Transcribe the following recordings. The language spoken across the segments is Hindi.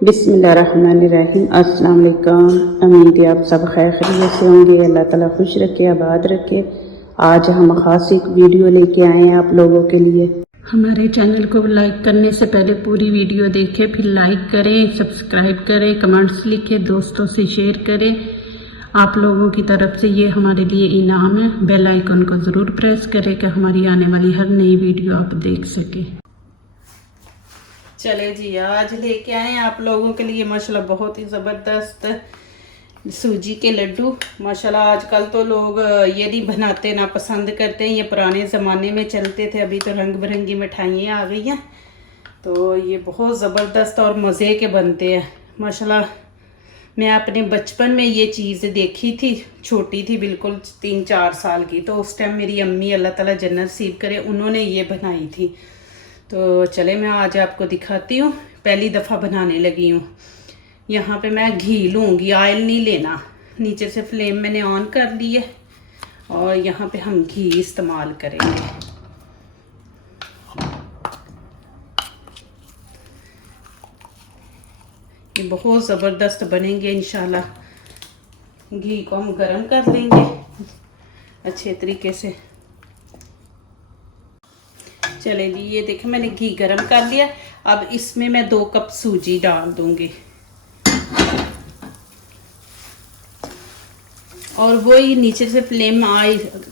बिस्मिल्लाहिर्रहमानिर्रहीम। अस्सलाम वालेकुम। उम्मीद है आप सब खैर खैरियत से होंगे। अल्लाह ताला खुश रखे, आबाद रखे। आज हम ख़ास एक वीडियो लेके आए हैं आप लोगों के लिए। हमारे चैनल को लाइक करने से पहले पूरी वीडियो देखें, फिर लाइक करें, सब्सक्राइब करें, कमेंट्स लिखें, दोस्तों से शेयर करें। आप लोगों की तरफ से ये हमारे लिए इनाम है। बेल आइकन को ज़रूर प्रेस करें कि हमारी आने वाली हर नई वीडियो आप देख सकें। चले जी, आज लेके आए हैं आप लोगों के लिए माशाल्लाह बहुत ही ज़बरदस्त सूजी के लड्डू। माशाल्लाह आजकल तो लोग ये नहीं बनाते ना पसंद करते हैं, ये पुराने ज़माने में चलते थे। अभी तो रंग बिरंगी मिठाइयाँ आ गई हैं, तो ये बहुत ज़बरदस्त और मज़े के बनते हैं माशाल्लाह। मैं अपने बचपन में ये चीज़ देखी थी, छोटी थी बिल्कुल 3-4 साल की, तो उस टाइम मेरी अम्मी अल्लाह ताला जन्नत नसीब करे उन्होंने ये बनाई थी। तो चले मैं आज आपको दिखाती हूँ। पहली दफ़ा बनाने लगी हूँ। यहाँ पे मैं घी लूँगी, ऑयल नहीं लेना। नीचे से फ्लेम मैंने ऑन कर ली है और यहाँ पे हम घी इस्तेमाल करेंगे। ये बहुत ज़बरदस्त बनेंगे इंशाल्लाह। घी को हम गरम कर देंगे अच्छे तरीके से। चले जी, ये देखें मैंने घी गरम कर लिया। अब इसमें मैं 2 कप सूजी डाल दूंगी और वही नीचे से फ्लेम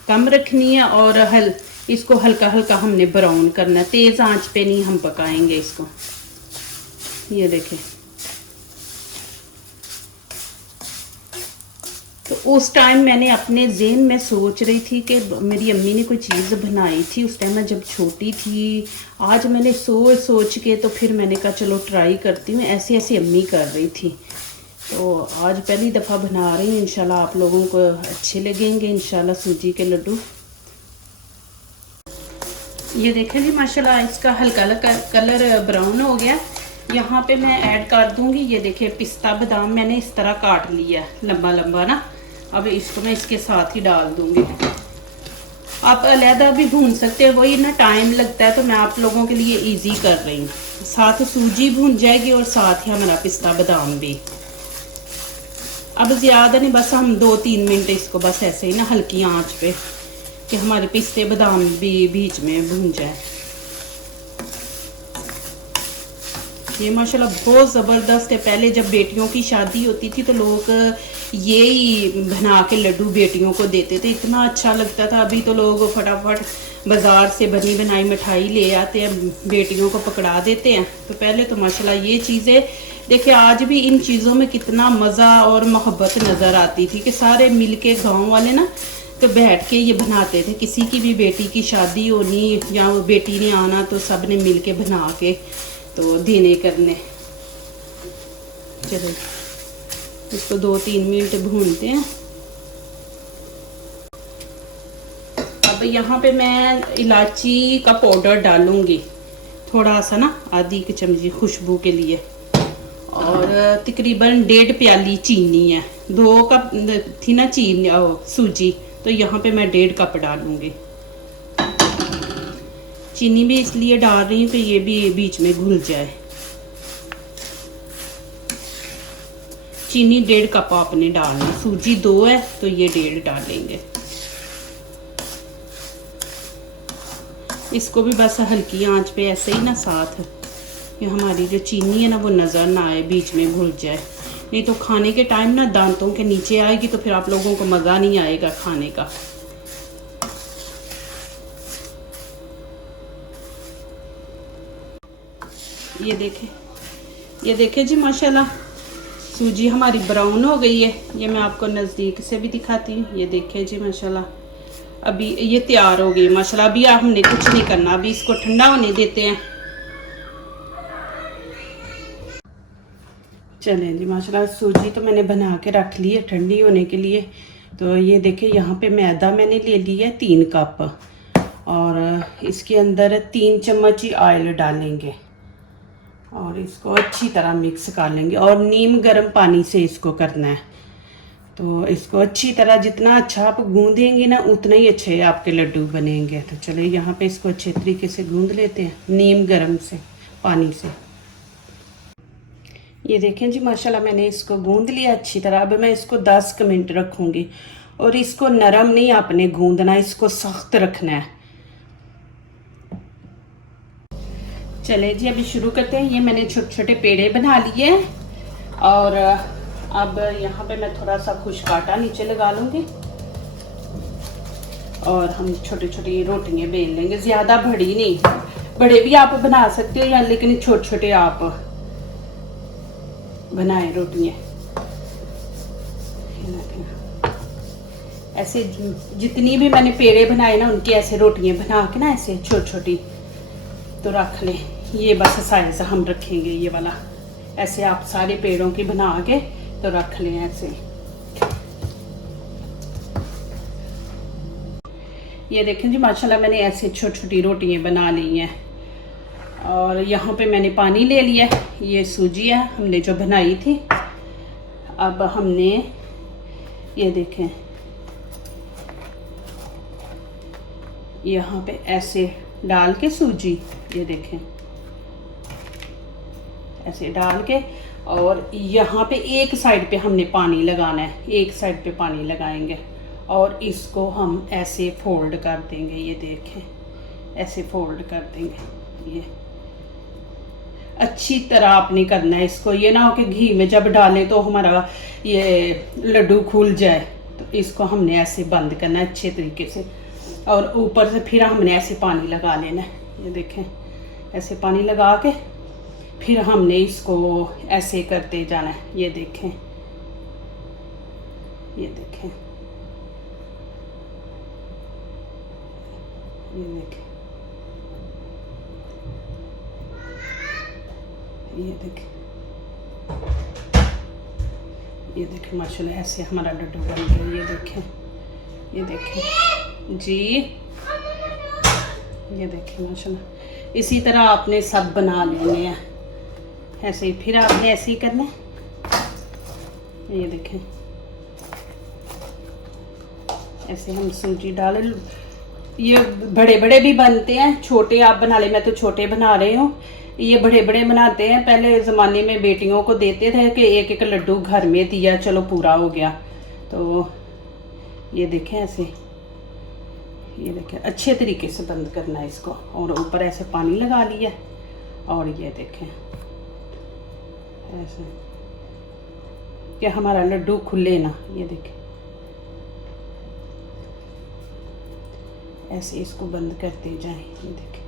कम रखनी है और इसको हल्का हल्का हमने ब्राउन करना है। तेज़ आंच पे नहीं हम पकाएंगे इसको। ये देखें, तो उस टाइम मैंने अपने ज़हन में सोच रही थी कि मेरी अम्मी ने कोई चीज़ बनाई थी उस टाइम मैं जब छोटी थी। आज मैंने सोच के तो फिर मैंने कहा चलो ट्राई करती हूँ। ऐसी ऐसी अम्मी कर रही थी, तो आज पहली दफ़ा बना रही हूँ। इंशाल्लाह आप लोगों को अच्छे लगेंगे इंशाल्लाह सूजी के लड्डू। ये देखें जी माशाल्लाह इसका हल्का हल्का कलर ब्राउन हो गया। यहाँ पे मैं ऐड कर दूँगी, ये देखिए पिस्ता बादाम मैंने इस तरह काट लिया है लंबा लंबा ना। अब इसको मैं इसके साथ ही डाल दूँगी। आप अलहदा भी भून सकते हैं, वही ना टाइम लगता है, तो मैं आप लोगों के लिए इजी कर रही हूँ। साथ सूजी भून जाएगी और साथ ही हमारा पिस्ता बादाम भी। अब ज़्यादा नहीं, बस हम 2-3 मिनट इसको बस ऐसे ही ना हल्की आंच पे कि हमारे पिस्ते बादाम भी बीच में भून जाए। ये माशाल्लाह बहुत ज़बरदस्त है। पहले जब बेटियों की शादी होती थी तो लोग ये ही बना के लड्डू बेटियों को देते थे, इतना अच्छा लगता था। अभी तो लोग फटाफट बाज़ार से बनी बनाई मिठाई ले आते हैं, बेटियों को पकड़ा देते हैं। तो पहले तो माशाल्लाह ये चीज़ें देखिए, आज भी इन चीज़ों में कितना मज़ा और मोहब्बत नज़र आती थी कि सारे मिल के गाँव वाले ना तो बैठ के ये बनाते थे। किसी की भी बेटी की शादी होनी या वो बेटी ने आना तो सब ने मिल के बना के तो देने करने। चलो इसको 2-3 मिनट भूनते हैं। अब यहाँ पे मैं इलायची का पाउडर डालूंगी थोड़ा सा ना, आधी की चमची खुशबू के लिए। और तकरीबन 1.5 प्याली चीनी है। 2 कप थी ना चीनी सूजी, तो यहाँ पे मैं 1.5 कप डालूंगी। चीनी भी इसलिए डाल रही हूँ कि ये भी बीच में घुल जाए। चीनी 1.5 कप आपने डालनी, सूजी 2 है तो ये 1.5 डालेंगे। इसको भी बस हल्की आंच पे ऐसे ही ना साथ ये हमारी जो चीनी है ना वो नज़र ना आए, बीच में घुल जाए। नहीं तो खाने के टाइम ना दांतों के नीचे आएगी तो फिर आप लोगों को मज़ा नहीं आएगा खाने का। ये देखें जी माशाल्लाह सूजी हमारी ब्राउन हो गई है। ये मैं आपको नज़दीक से भी दिखाती हूँ। ये देखें जी माशाल्लाह अभी ये तैयार हो गई माशाल्लाह। अभी हमने कुछ नहीं करना, अभी इसको ठंडा होने देते हैं। चलें जी माशाल्लाह सूजी तो मैंने बना के रख ली है ठंडी होने के लिए। तो ये देखें यहाँ पे मैदा मैंने ले लिया है 3 कप और इसके अंदर 3 चम्मच ही ऑयल डालेंगे और इसको अच्छी तरह मिक्स कर लेंगे। और नीम गर्म पानी से इसको करना है। तो इसको अच्छी तरह जितना अच्छा आप गूंदेंगे ना उतना ही अच्छे आपके लड्डू बनेंगे। तो चलिए यहाँ पे इसको अच्छे तरीके से गूंद लेते हैं नीम गर्म से पानी से। ये देखें जी माशाल्लाह मैंने इसको गूंद लिया अच्छी तरह। अब मैं इसको 10 मिनट रखूंगी। और इसको नरम नहीं आपने गूंदना, इसको सख्त रखना है। चले जी अभी शुरू करते हैं। ये मैंने छोटे छोटे पेड़े बना लिए हैं और अब यहाँ पे मैं थोड़ा सा खुश्क आटा नीचे लगा लूँगी और हम छोटी छोटी रोटियाँ बेल लेंगे। ज़्यादा बड़ी नहीं, बड़े भी आप बना सकते हो या लेकिन छोटे छोटे आप बनाएं रोटियाँ। ऐसे जितनी भी मैंने पेड़े बनाए ना उनकी ऐसे रोटियाँ बना के ना ऐसे छोटी छोटी तो रख लें। ये बस साइज हम रखेंगे ये वाला। ऐसे आप सारे पेड़ों की बना के तो रख लें ऐसे। ये देखें जी माशाल्लाह मैंने ऐसे छोटी छोटी रोटियां बना ली हैं। और यहाँ पे मैंने पानी ले लिया। ये सूजी है हमने जो बनाई थी। अब हमने ये देखें यहाँ पे ऐसे डाल के सूजी, ये देखें ऐसे डाल के, और यहाँ पे एक साइड पे हमने पानी लगाना है, एक साइड पे पानी लगाएंगे और इसको हम ऐसे फोल्ड कर देंगे। ये देखें ऐसे फोल्ड कर देंगे। ये अच्छी तरह आपने करना है इसको। ये ना हो कि घी में जब डालें तो हमारा ये लड्डू खुल जाए। तो इसको हमने ऐसे बंद करना है अच्छे तरीके से और ऊपर से फिर हमने ऐसे पानी लगा लेना है। ये देखें ऐसे पानी लगा के फिर हमने इसको ऐसे करते जाना है। ये देखें, ये देखें, ये देखें, ये देखें, ये देखें माशाल्लाह ऐसे हमारा लड्डू बन गया। ये देखें, ये देखें जी, ये देखें माशाल्लाह। इसी तरह आपने सब बना लेने हैं ऐसे ही। फिर आपने ऐसे ही करना है। ये देखें ऐसे हम सूजी डाल। ये बड़े बड़े भी बनते हैं, छोटे आप बना ले। मैं तो छोटे बना रही हूँ। ये बड़े बड़े बनाते हैं। पहले ज़माने में बेटियों को देते थे कि एक एक लड्डू घर में दिया, चलो पूरा हो गया। तो ये देखें ऐसे, ये देखें अच्छे तरीके से बंद करना है इसको। और ऊपर ऐसे पानी लगा लिया और ये देखें ऐसे कि हमारा लड्डू खुले ना। ये देखें ऐसे इसको बंद करते जाएं। ये देखें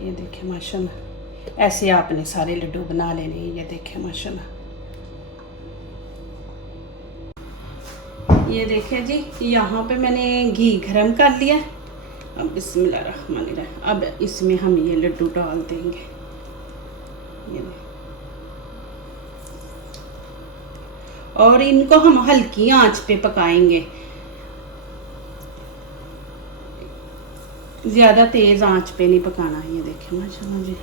ये देखें माशाल्लाह ऐसे आपने सारे लड्डू बना लेने। ये देखें माशाल्लाह। ये देखें जी यहाँ पे मैंने घी गरम कर लिया। अब बिस्मिल्लाहिर्रहमानिर्रहीम। अब इसमें हम ये लड्डू डाल देंगे। ये और इनको हम हल्की आंच पे पकाएंगे, ज़्यादा तेज़ आंच पे नहीं पकाना। ये देखें माशाल्लाह जी।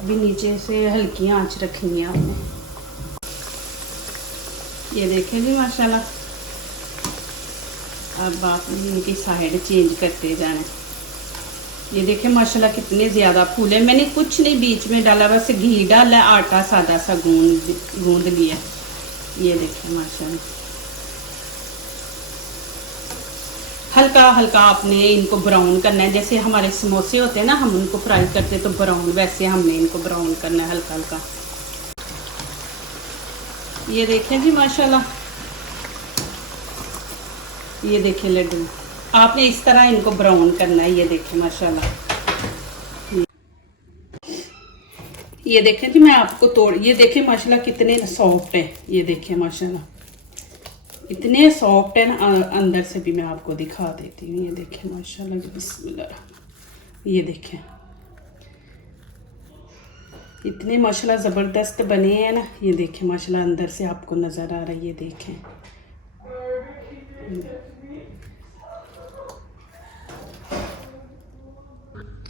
अभी नीचे से हल्की आंच रखनी है आपने। ये देखें जी माशाल्लाह। अब आपने इनकी साइड चेंज करते जाना। ये देखें माशाल्लाह कितने ज़्यादा फूले। मैंने कुछ नहीं बीच में डाला, बस घी डाला, आटा सादा सा गूंद लिया। ये देखें माशाल्लाह हल्का हल्का आपने इनको ब्राउन करना है। जैसे हमारे समोसे होते हैं ना, हम उनको फ्राई करते तो ब्राउन, वैसे हमने इनको ब्राउन करना है हल्का हल्का। ये देखें जी माशाल्लाह। ये देखें लड्डू आपने इस तरह इनको ब्राउन करना है। ये देखें माशाल्लाह। ये देखें जी मैं आपको तोड़, ये देखें माशाल्लाह कितने सॉफ्ट है। ये देखें माशाल्लाह इतने सॉफ्ट है ना, अंदर से भी मैं आपको दिखा देती हूँ। ये देखें माशाल्लाह बिस्मिल्लाह। ये देखें इतने माशाल्लाह ज़बरदस्त बने हैं ना। ये देखें माशाल्लाह अंदर से आपको नज़र आ रहा है। ये देखें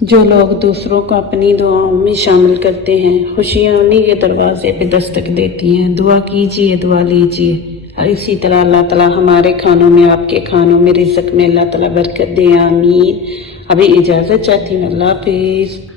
जो लोग दूसरों को अपनी दुआओं में शामिल करते हैं, खुशियाँ उन्हीं के दरवाजे पे दस्तक देती हैं। दुआ कीजिए, दुआ लीजिए। इसी तरह अल्लाह ताला हमारे खानों में, आपके खानों में, रिज़्क़ में अल्लाह ताला बरकत दे, आमीन। अभी इजाज़त चाहती हूँ, अल्लाह हाफिज़।